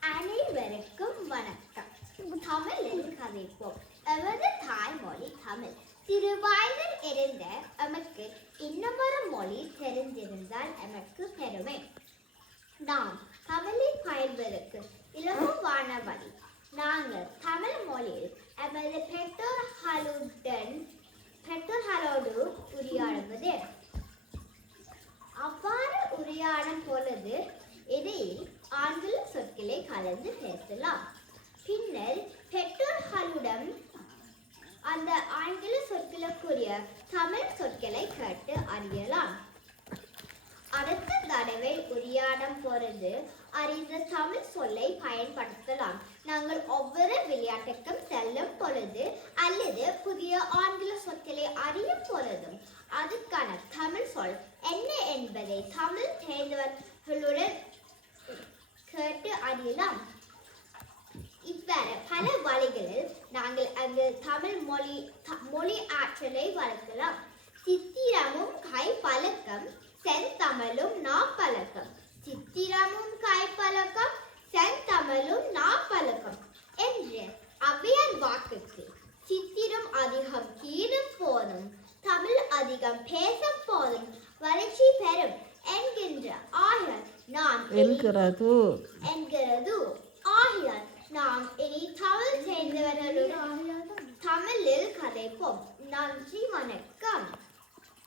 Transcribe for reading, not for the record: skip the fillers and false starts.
அனைவருக்கும் வணக்கம். தமிழில் கதைப்போம். எமது தாய்மொழி தமிழ். சிறு வயதில் இருந்த எமக்கு இன்னமொரு மொழி தெரிந்திருந்தால் எமக்கு பெருமை. நாம் தமிழை பயில்வதற்கு இலகுவான வழி. நாங்கள் தமிழ் மொழியில் எமது பெற்றோர்களோடு உரையாடுவது. அவ்வாறு உரையாடும் பொழுது இடையில் ஆங்கில சொற்களை கலந்து பேசலாம். பின்னர் பெற்றோர்களுடன் அந்த ஆங்கில சொற்களுக்குரிய தமிழ் சொற்களை கேட்டு அறியலாம். அடுத்த தடவை உரையாடும் பொழுது அறிந்த தமிழ் சொல்லை பயன்படுத்தலாம். நாங்கள் ஒவ்வொரு விளையாட்டுக்கும் செல்லும் பொழுது அல்லது புதிய ஆங்கில சொற்களை அறியும் பொழுதும் அதுக்கான தமிழ் சொல் என்ன என்பதை தமிழ் தெரிந்தவர்களுடன் கேட்டு அறியலாம். இவ்வாறு பல வழிகளில் நாங்கள் அந்த தமிழ் மொழி ஆற்றலை வளர்க்கலாம். சித்திரமும் கைப்பழக்கம் செந்தமிழும் நாப்பழக்கம். சித்திரமும் கைப்பழக்கம் செந்தமிழும் நாப்பழக்கம் என்ற ஔவையார் வாக்குக்கு சித்திரம் அதிகம் கீழும் போதும் தமிழ் அதிகம் பேசும் போதும் வளர்ச்சி பெறும் என்கின்ற ஆயர் நாம் என்கிறது. ஆகையால் நாம் இனி தமிழ் சேர்ந்தவர்களுடன் தமிழில் கதைப்போம். நன்றி, வணக்கம்.